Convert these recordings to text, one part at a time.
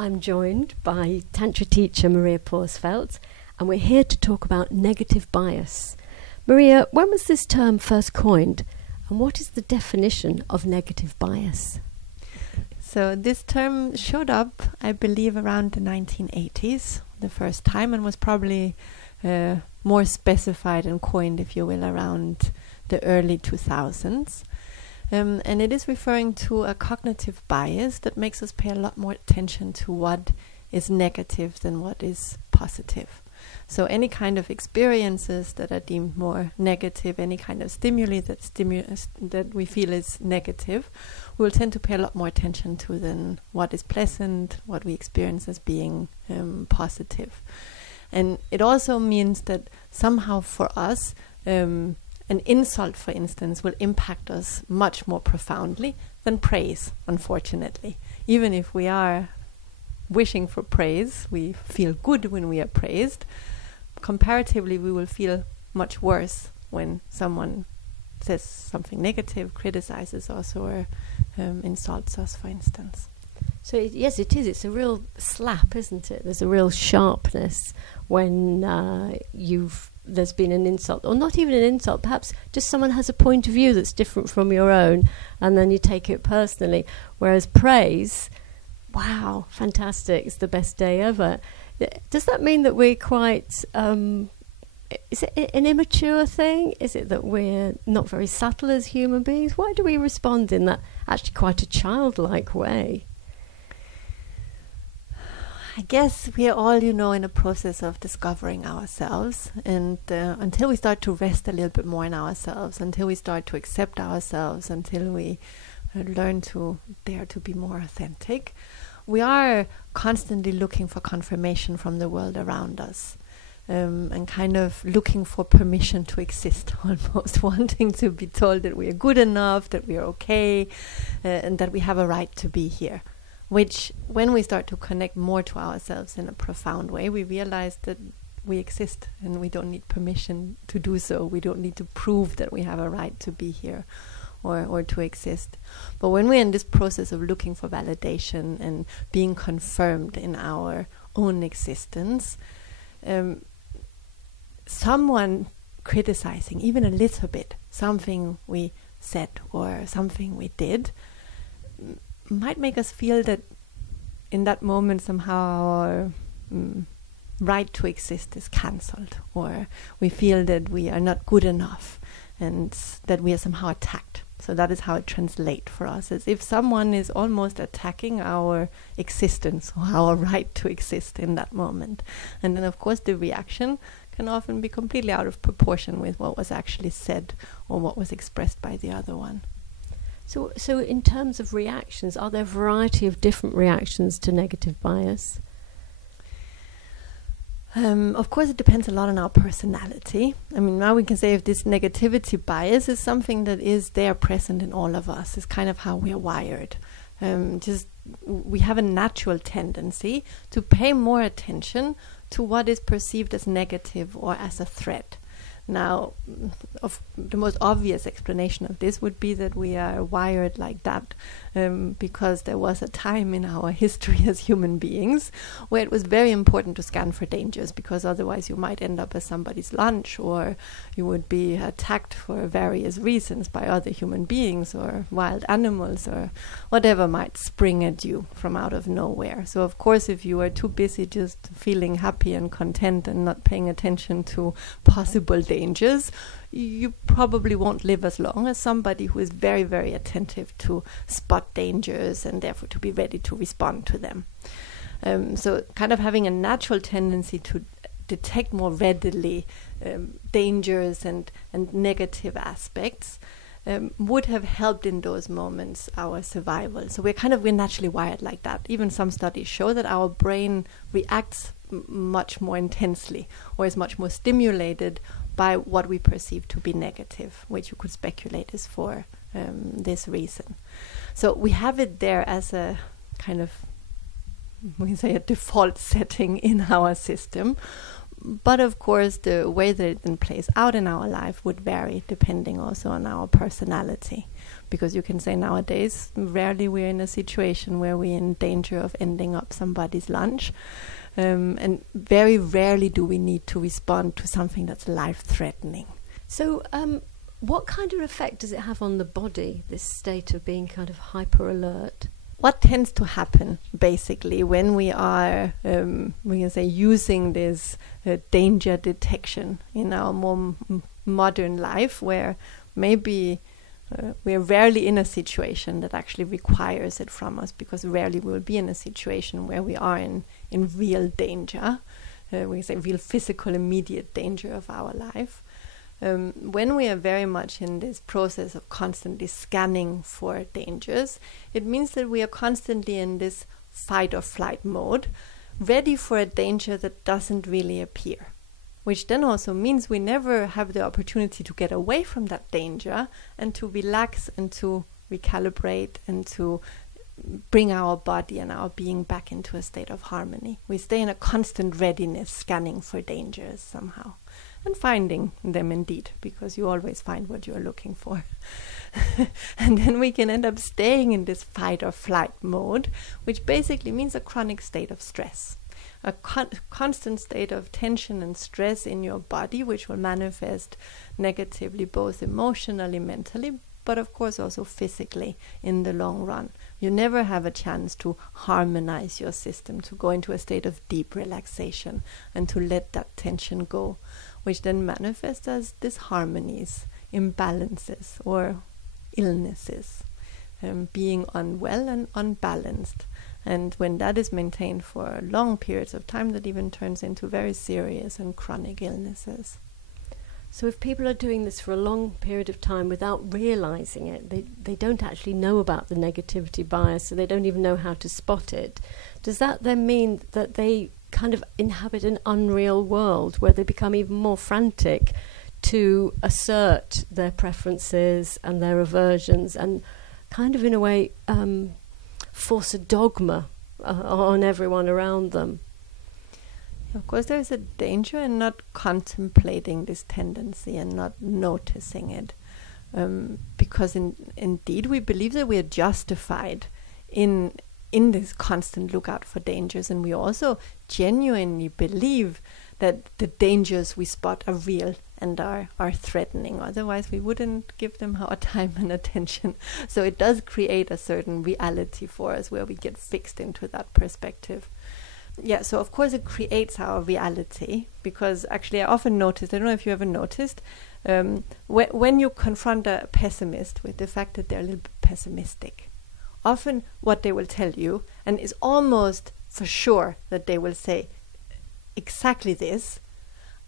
I'm joined by Tantra Teacher Maria Porsfelt, and we're here to talk about negative bias. Maria, when was this term first coined, and what is the definition of negative bias? So this term showed up, I believe, around the 1980s, the first time, and was probably more specified and coined, if you will, around the early 2000s. And it is referring to a cognitive bias that makes us pay a lot more attention to what is negative than what is positive. So any kind of experiences that are deemed more negative, any kind of stimuli that we feel is negative, we'll tend to pay a lot more attention to than what is pleasant, what we experience as being positive. And it also means that somehow for us, an insult, for instance, will impact us much more profoundly than praise, unfortunately. Even if we are wishing for praise, we feel good when we are praised. Comparatively, we will feel much worse when someone says something negative, criticizes us, or insults us, for instance. So yes, it is. It's a real slap, isn't it? There's a real sharpness when there's been an insult, or not even an insult, perhaps just someone has a point of view that's different from your own, and then you take it personally. Whereas praise, wow, fantastic, it's the best day ever. Does that mean that we're quite, is it an immature thing? Is it that we're not very subtle as human beings? Why do we respond in that actually quite a childlike way? I guess we are all, in a process of discovering ourselves, and until we start to rest a little bit more in ourselves, until we start to accept ourselves, until we learn to dare to be more authentic, we are constantly looking for confirmation from the world around us, and kind of looking for permission to exist, almost wanting to be told that we are good enough, that we are okay, and that we have a right to be here. Which, when we start to connect more to ourselves in a profound way, we realize that we exist and we don't need permission to do so. We don't need to prove that we have a right to be here or to exist. But when we're in this process of looking for validation and being confirmed in our own existence, someone criticizing, even a little bit, something we said or something we did, might make us feel that in that moment somehow our right to exist is cancelled, or we feel that we are not good enough and that we are somehow attacked. So that is how it translates for us, as if someone is almost attacking our existence or our right to exist in that moment. And then of course the reaction can often be completely out of proportion with what was actually said or what was expressed by the other one. So in terms of reactions, are there a variety of different reactions to negative bias? Of course, it depends a lot on our personality. I mean, now we can say if this negativity bias is something that is there present in all of us. It's kind of how we are wired. We have a natural tendency to pay more attention to what is perceived as negative or as a threat. Now, the most obvious explanation of this would be that we are wired like that because there was a time in our history as human beings where it was very important to scan for dangers, because otherwise you might end up as somebody's lunch, or you would be attacked for various reasons by other human beings or wild animals or whatever might spring at you from out of nowhere. So of course, if you are too busy just feeling happy and content and not paying attention to possible dangers, you probably won't live as long as somebody who is very, very attentive to spot dangers and therefore to be ready to respond to them. So kind of having a natural tendency to detect more readily dangers and negative aspects would have helped in those moments our survival. So we're naturally wired like that. Even some studies show that our brain reacts much more intensely, or is much more stimulated by what we perceive to be negative, which you could speculate is for this reason. So we have it there as a kind of, we say, a default setting in our system. But of course, the way that it then plays out in our life would vary depending also on our personality. Because you can say nowadays, rarely we're in a situation where we're in danger of ending up somebody's lunch. And very rarely do we need to respond to something that's life-threatening. So what kind of effect does it have on the body, this state of being kind of hyper-alert? What tends to happen, basically, when we are, we can say, using this danger detection in our more modern life, where maybe we're rarely in a situation that actually requires it from us, because rarely we will be in a situation where we are in real danger, we can say real physical, immediate danger of our life. When we are very much in this process of constantly scanning for dangers, it means that we are constantly in this fight or flight mode, ready for a danger that doesn't really appear. Which then also means we never have the opportunity to get away from that danger and to relax and to recalibrate and to bring our body and our being back into a state of harmony. We stay in a constant readiness, scanning for dangers somehow. And finding them indeed, because you always find what you're looking for. And then we can end up staying in this fight or flight mode, which basically means a chronic state of stress. A constant state of tension and stress in your body, which will manifest negatively both emotionally, mentally, but of course also physically in the long run. You never have a chance to harmonize your system, to go into a state of deep relaxation and to let that tension go, which then manifests as disharmonies, imbalances or illnesses, being unwell and unbalanced. And when that is maintained for long periods of time, that even turns into very serious and chronic illnesses. So if people are doing this for a long period of time without realizing it, they don't actually know about the negativity bias, so they don't even know how to spot it. Does that then mean that they kind of inhabit an unreal world where they become even more frantic to assert their preferences and their aversions and kind of in a way force a dogma on everyone around them? Of course, there is a danger in not contemplating this tendency and not noticing it, because indeed we believe that we are justified in this constant lookout for dangers, and we also genuinely believe that the dangers we spot are real and are threatening. Otherwise, we wouldn't give them our time and attention. So it does create a certain reality for us where we get fixed into that perspective. Yeah, so of course it creates our reality, because actually I often notice, I don't know if you ever noticed, when you confront a pessimist with the fact that they're a little bit pessimistic, often what they will tell you, and is almost for sure that they will say exactly this: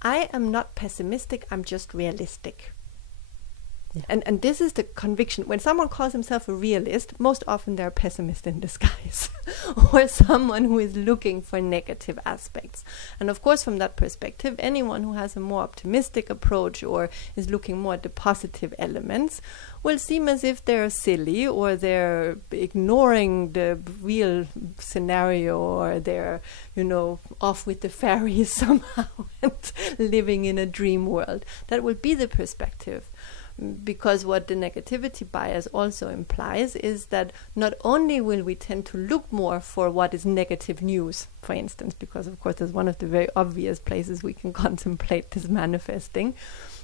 I am not pessimistic, I'm just realistic. Yeah. And this is the conviction. When someone calls himself a realist, most often they're a pessimist in disguise, or someone who is looking for negative aspects. And of course, from that perspective, anyone who has a more optimistic approach or is looking more at the positive elements will seem as if they're silly, or they're ignoring the real scenario, or they're, off with the fairies somehow and living in a dream world. That would be the perspective. Because what the negativity bias also implies is that not only will we tend to look more for what is negative news, for instance, because of course that's one of the very obvious places we can contemplate this manifesting.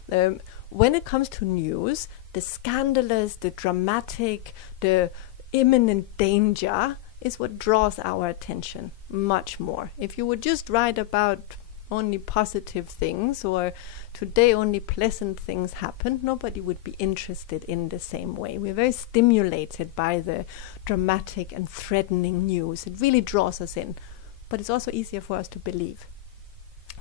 When it comes to news, the scandalous, the dramatic, the imminent danger is what draws our attention much more. If you would just write about only positive things, or today only pleasant things happen, nobody would be interested in the same way. We're very stimulated by the dramatic and threatening news. It really draws us in, but it's also easier for us to believe.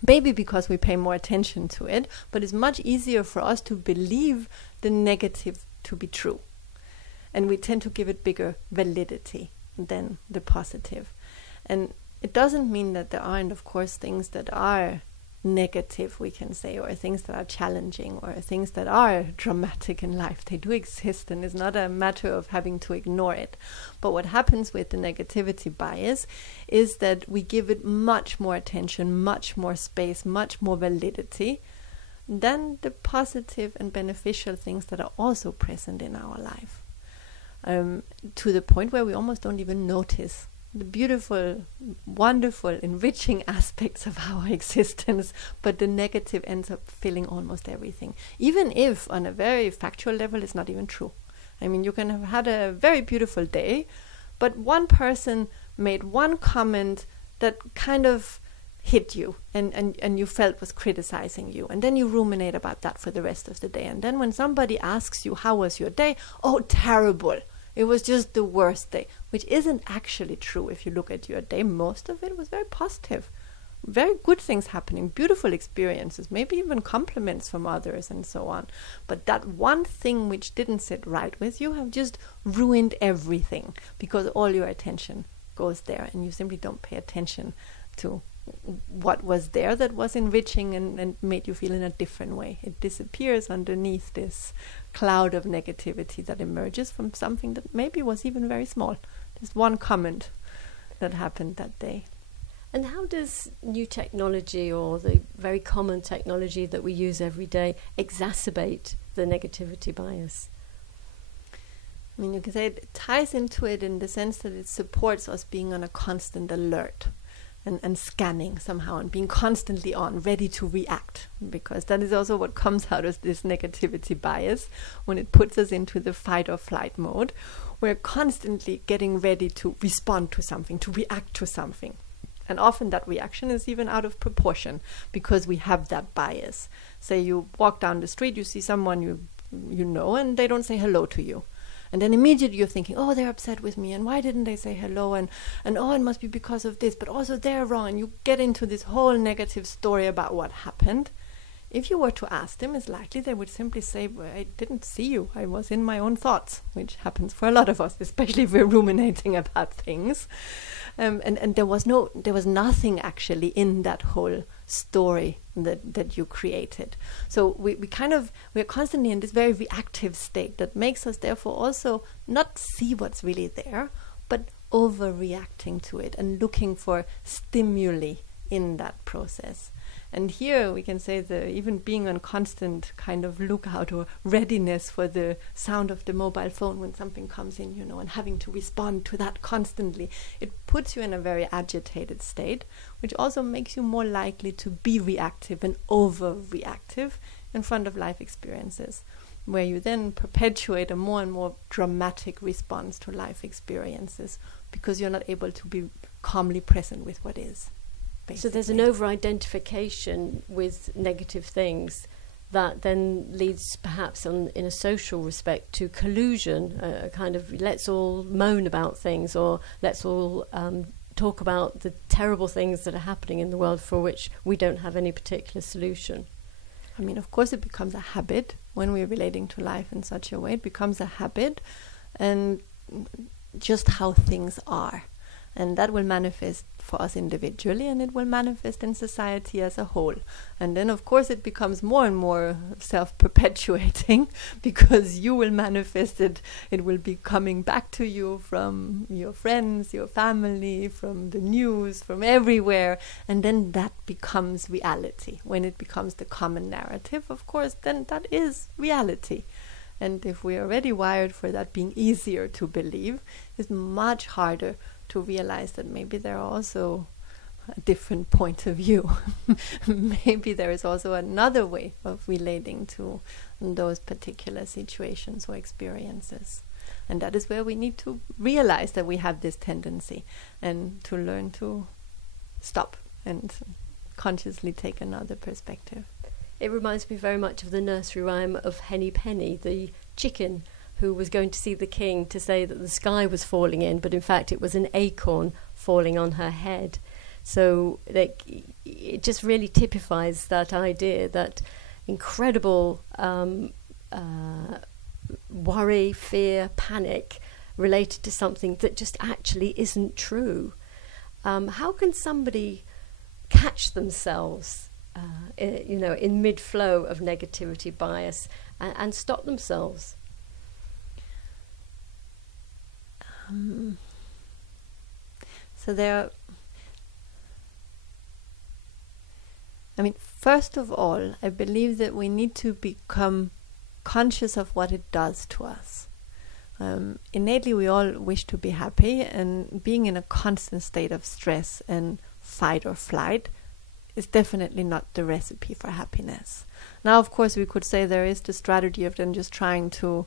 Maybe because we pay more attention to it, but it's much easier for us to believe the negative to be true. And we tend to give it bigger validity than the positive. And it doesn't mean that there aren't, of course, things that are negative, we can say, or things that are challenging, or things that are dramatic in life. They do exist, and it's not a matter of having to ignore it. But what happens with the negativity bias is that we give it much more attention, much more space, much more validity than the positive and beneficial things that are also present in our life. to the point where we almost don't even notice the beautiful, wonderful, enriching aspects of our existence, but the negative ends up filling almost everything, even if on a very factual level it's not even true. I mean, you can have had a very beautiful day, but one person made one comment that kind of hit you and you felt was criticizing you, and then you ruminate about that for the rest of the day, and then when somebody asks you, how was your day? Oh, terrible. It was just the worst day, which isn't actually true. If you look at your day, most of it was very positive. Very good things happening, beautiful experiences, maybe even compliments from others and so on. But that one thing which didn't sit right with you have just ruined everything, because all your attention goes there and you simply don't pay attention to what was there that was enriching and made you feel in a different way. It disappears underneath this cloud of negativity that emerges from something that maybe was even very small. Just one comment that happened that day. And how does new technology, or the very common technology that we use every day, exacerbate the negativity bias? I mean, you can say it ties into it in the sense that it supports us being on a constant alert and scanning somehow, and being constantly on, ready to react, because that is also what comes out of this negativity bias. When it puts us into the fight or flight mode, we're constantly getting ready to respond to something, to react to something. And often that reaction is even out of proportion, because we have that bias. Say you walk down the street, you see someone you know, and they don't say hello to you. And then immediately you're thinking, oh, they're upset with me, and why didn't they say hello, and oh, it must be because of this, but also they're wrong, and you get into this whole negative story about what happened. If you were to ask them, it's likely they would simply say, well, I didn't see you, I was in my own thoughts, which happens for a lot of us, especially if we're ruminating about things. And there was nothing actually in that whole story that you created. So we're constantly in this very reactive state that makes us therefore also not see what's really there, but overreacting to it and looking for stimuli in that process. And here we can say that even being on constant kind of lookout or readiness for the sound of the mobile phone when something comes in, and having to respond to that constantly, it puts you in a very agitated state, which also makes you more likely to be reactive and overreactive in front of life experiences, where you then perpetuate a more and more dramatic response to life experiences, because you're not able to be calmly present with what is. Basically. So there's an over-identification with negative things that then leads perhaps in a social respect to collusion, a kind of let's all moan about things, or let's all talk about the terrible things that are happening in the world for which we don't have any particular solution. I mean, of course it becomes a habit when we're relating to life in such a way. It becomes a habit, and just how things are. And that will manifest for us individually, and it will manifest in society as a whole. And then, of course, it becomes more and more self-perpetuating, because you will manifest it. It will be coming back to you from your friends, your family, from the news, from everywhere. And then that becomes reality. When it becomes the common narrative, of course, then that is reality. And if we're already wired for that being easier to believe, it's much harder to realize that maybe there are also a different point of view. Maybe there is also another way of relating to those particular situations or experiences. And that is where we need to realize that we have this tendency, and to learn to stop and consciously take another perspective. It reminds me very much of the nursery rhyme of Henny Penny, the chicken who was going to see the king to say that the sky was falling in, but in fact it was an acorn falling on her head. So it just really typifies that idea, that incredible worry, fear, panic related to something that just actually isn't true. How can somebody catch themselves in mid-flow of negativity bias and stop themselves? So first of all, I believe that we need to become conscious of what it does to us. Innately, we all wish to be happy, and being in a constant state of stress and fight or flight is definitely not the recipe for happiness. Now, of course, we could say there is the strategy of then just trying to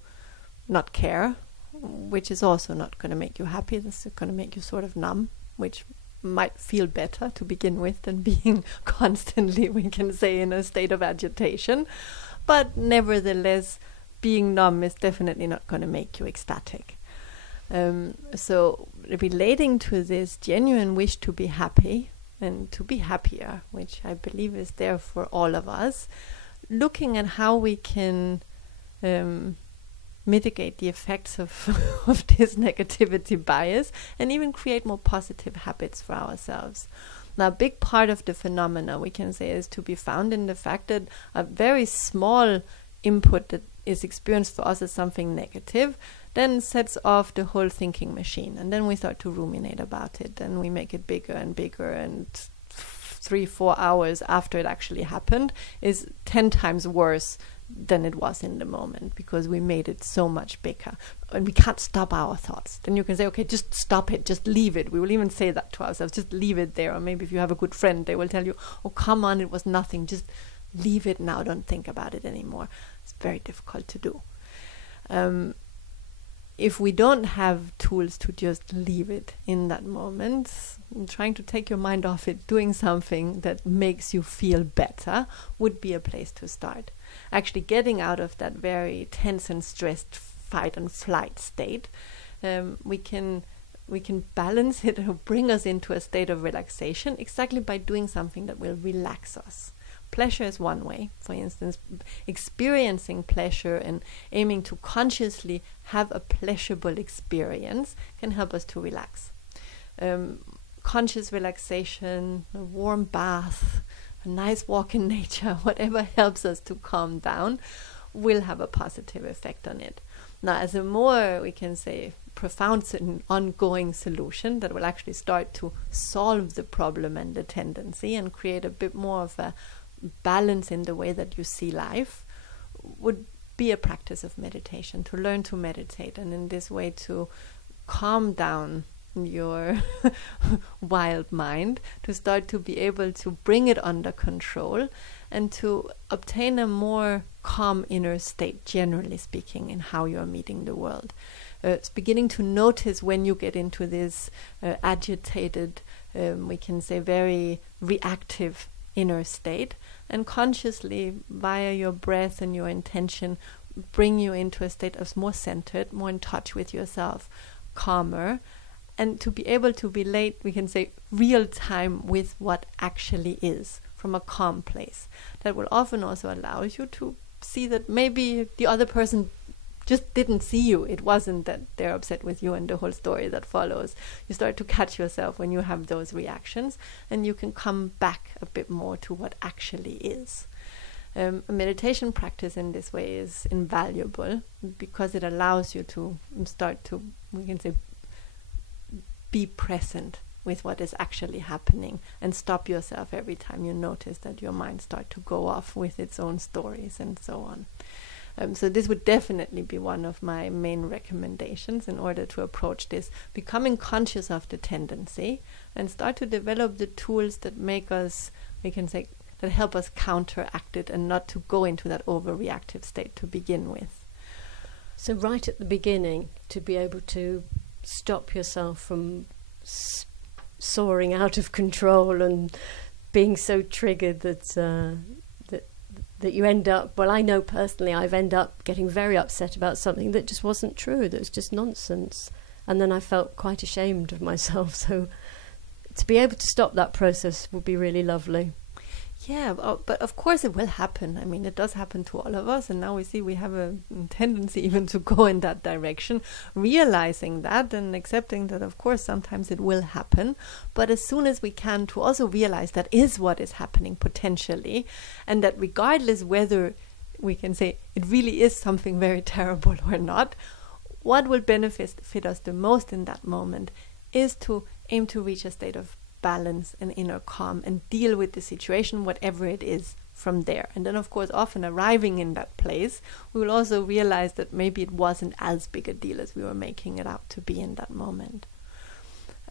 not care, which is also not going to make you happy. This is going to make you sort of numb, which might feel better to begin with than being constantly, we can say, in a state of agitation. But nevertheless, being numb is definitely not going to make you ecstatic. So relating to this genuine wish to be happy and to be happier, which I believe is there for all of us, looking at how we can mitigate the effects of this negativity bias and even create more positive habits for ourselves. Now, a big part of the phenomena, we can say, is to be found in the fact that a very small input that is experienced for us as something negative then sets off the whole thinking machine, and then we start to ruminate about it, and we make it bigger and bigger, and 3-4 hours after it actually happened is 10 times worse than it was in the moment, because we made it so much bigger and we can't stop our thoughts. Then you can say, okay, just stop it, just leave it. We will even say that to ourselves, just leave it there. Or maybe if you have a good friend, they will tell you, oh, come on, it was nothing, just leave it now, don't think about it anymore. It's very difficult to do. If we don't have tools to just leave it in that moment, trying to take your mind off it, doing something that makes you feel better would be a place to start. Actually getting out of that very tense and stressed fight and flight state, we can balance it or bring us into a state of relaxation exactly by doing something that will relax us. Pleasure is one way. For instance, experiencing pleasure and aiming to consciously have a pleasurable experience can help us to relax. Conscious relaxation, a warm bath, a nice walk in nature, whatever helps us to calm down will have a positive effect on it. Now, as a more, we can say, profound and ongoing solution that will actually start to solve the problem and the tendency and create a bit more of a balance in the way that you see life, would be a practice of meditation, to learn to meditate, and in this way to calm down your wild mind, to start to be able to bring it under control and to obtain a more calm inner state, generally speaking, in how you're meeting the world. It's beginning to notice when you get into this agitated, we can say very reactive inner state, and consciously via your breath and your intention bring you into a state of more centered, more in touch with yourself, calmer, and to be able to relate, we can say, real time with what actually is from a calm place. That will often also allow you to see that maybe the other person just didn't see you. It wasn't that they're upset with you and the whole story that follows. You start to catch yourself when you have those reactions, and you can come back a bit more to what actually is. A meditation practice in this way is invaluable because it allows you to start to, we can say, be present with what is actually happening and stop yourself every time you notice that your mind starts to go off with its own stories and so on. So this would definitely be one of my main recommendations in order to approach this, becoming conscious of the tendency and start to develop the tools that make us, we can say, that help us counteract it and not to go into that overreactive state to begin with. So right at the beginning, to be able to stop yourself from soaring out of control and being so triggered that you end up, well, I know personally I've ended up getting very upset about something that just wasn't true, that was just nonsense, and then I felt quite ashamed of myself. So to be able to stop that process would be really lovely. Yeah, but of course it will happen. I mean, it does happen to all of us, and now we see we have a tendency even to go in that direction, realizing that and accepting that, of course, sometimes it will happen, but as soon as we can, to also realize that is what is happening potentially, and that regardless whether we can say it really is something very terrible or not, what will benefit us the most in that moment is to aim to reach a state of balance and inner calm and deal with the situation, whatever it is, from there. And then, of course, often arriving in that place, we will also realize that maybe it wasn't as big a deal as we were making it out to be in that moment.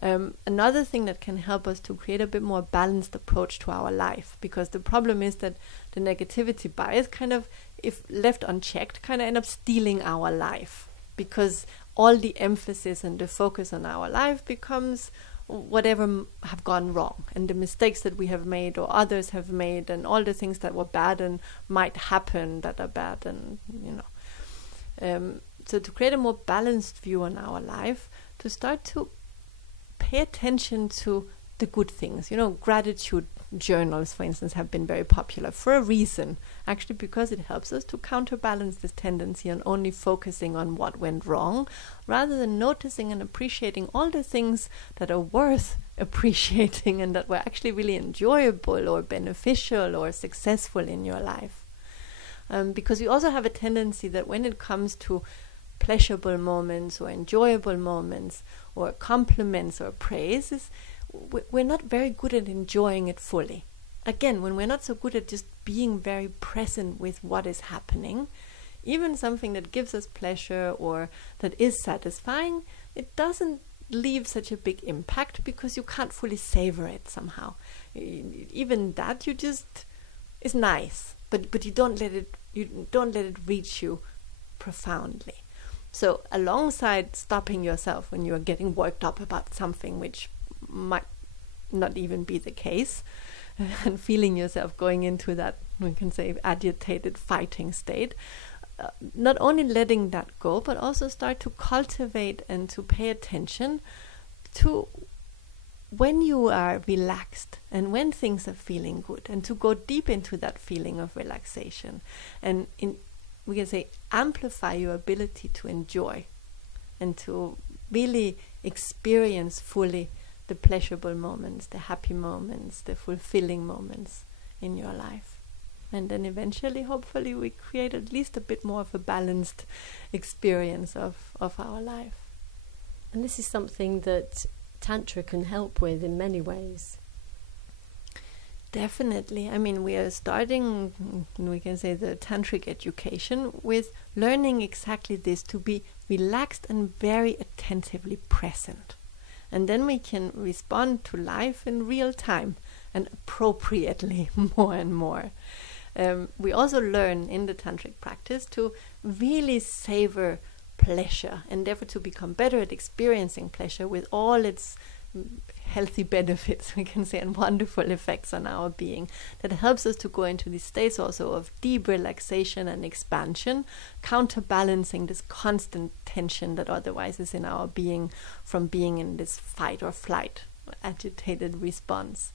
Another thing that can help us to create a bit more balanced approach to our life, because the problem is that the negativity bias kind of, if left unchecked, kind of end up stealing our life, because all the emphasis and the focus on our life becomes whatever have gone wrong, and the mistakes that we have made or others have made, and all the things that were bad and might happen that are bad, and so to create a more balanced view on our life, to start to pay attention to the good things. Gratitude journals, for instance, have been very popular for a reason, actually, because it helps us to counterbalance this tendency on only focusing on what went wrong, rather than noticing and appreciating all the things that are worth appreciating and that were actually really enjoyable or beneficial or successful in your life. Because we also have a tendency that when it comes to pleasurable moments or enjoyable moments or compliments or praises, we're not very good at enjoying it fully. Again, when we're not so good at just being very present with what is happening, even something that gives us pleasure or that is satisfying, it doesn't leave such a big impact because you can't fully savor it somehow. Even that, is nice, but you don't let it reach you profoundly. So alongside stopping yourself when you are getting worked up about something which might not even be the case, and feeling yourself going into that, we can say, agitated fighting state, not only letting that go, but also start to cultivate and to pay attention to when you are relaxed and when things are feeling good, and to go deep into that feeling of relaxation, and we can say amplify your ability to enjoy and to really experience fully the pleasurable moments, the happy moments, the fulfilling moments in your life. And then eventually, hopefully, we create at least a bit more of a balanced experience of our life. And this is something that Tantra can help with in many ways. Definitely. I mean, we are starting, we can say, the tantric education with learning exactly this, to be relaxed and very attentively present. And then we can respond to life in real time and appropriately more and more. We also learn in the tantric practice to really savor pleasure, and therefore to become better at experiencing pleasure with all its healthy benefits, we can say, and wonderful effects on our being. That helps us to go into these states also of deep relaxation and expansion, counterbalancing this constant tension that otherwise is in our being from being in this fight or flight, agitated response,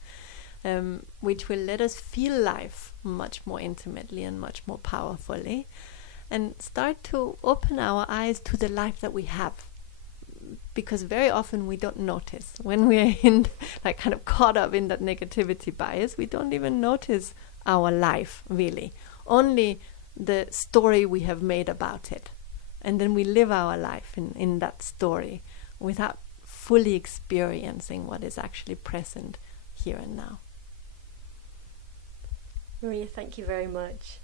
which will let us feel life much more intimately and much more powerfully, and start to open our eyes to the life that we have. Because very often we don't notice when we're in, like, kind of caught up in that negativity bias. We don't even notice our life, really, only the story we have made about it, and then we live our life in that story without fully experiencing what is actually present here and now. Maria, thank you very much.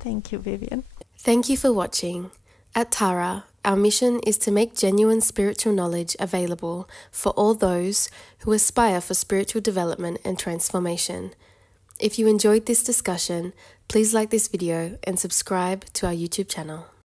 Thank you, Vivienne. Thank you for watching. At Tara, our mission is to make genuine spiritual knowledge available for all those who aspire for spiritual development and transformation. If you enjoyed this discussion, please like this video and subscribe to our YouTube channel.